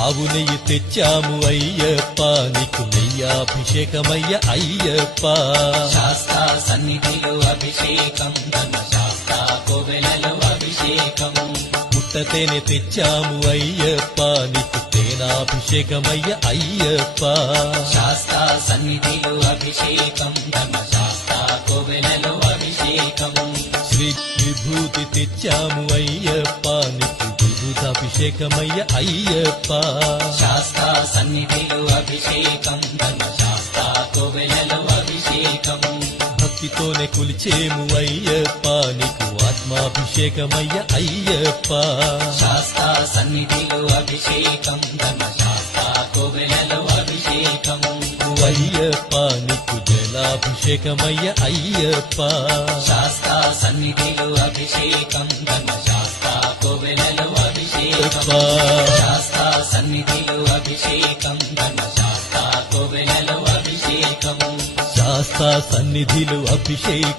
ఆవు నెయ్యి తెచ్చాము అయ్యప్ప నీకు నెయ్యాభిషేకమయ్య అయ్యప్ప శాస్తా సన్నిధిలో అభిషేకం ధర్మశాస్త్ర కోవెలలో అభిషేకం పుట్టతేనె తెచ్చాము అయ్యప్ప నీకు తేనాభిషేకమయ్య అయ్యప్ప శాస్తా సన్నిధిలో అభిషేకం ధర్మశాస్త్ర కోవెలలో అభిషేకం శ్రీ విభూతి తెచ్చాము అయ్యప్ప నీకు విభూతాభిషేకమయ్య అయ్యప్ప శాస్తా సన్నిధిలో అభిషేకం ధర్మశాస్త్ర కోవెలలో అభిషేకం భక్తితోనే కొలిచేము అయ్యప్ప నీకు ఆత్మాభిషేకమయ్య అయ్యప్ప శాస్తా సన్నిధిలో అభిషేకం ధర్మశాస్త్ర కోవెలలో అభిషేకం అయ్యప్ప నీకు జలాభిషేకమయ్య అయ్యప్ప శాస్తా సన్నిధిలో అభిషేకం ధర్మశాస్త్ర కోవెలలో అభిషేకం శాస్తా సన్నిధిలో అభిషేకం ధర్మశాస్త్ర కోవెలలో అభిషేకం శాస్తా సన్నిధిలో అభిషేకం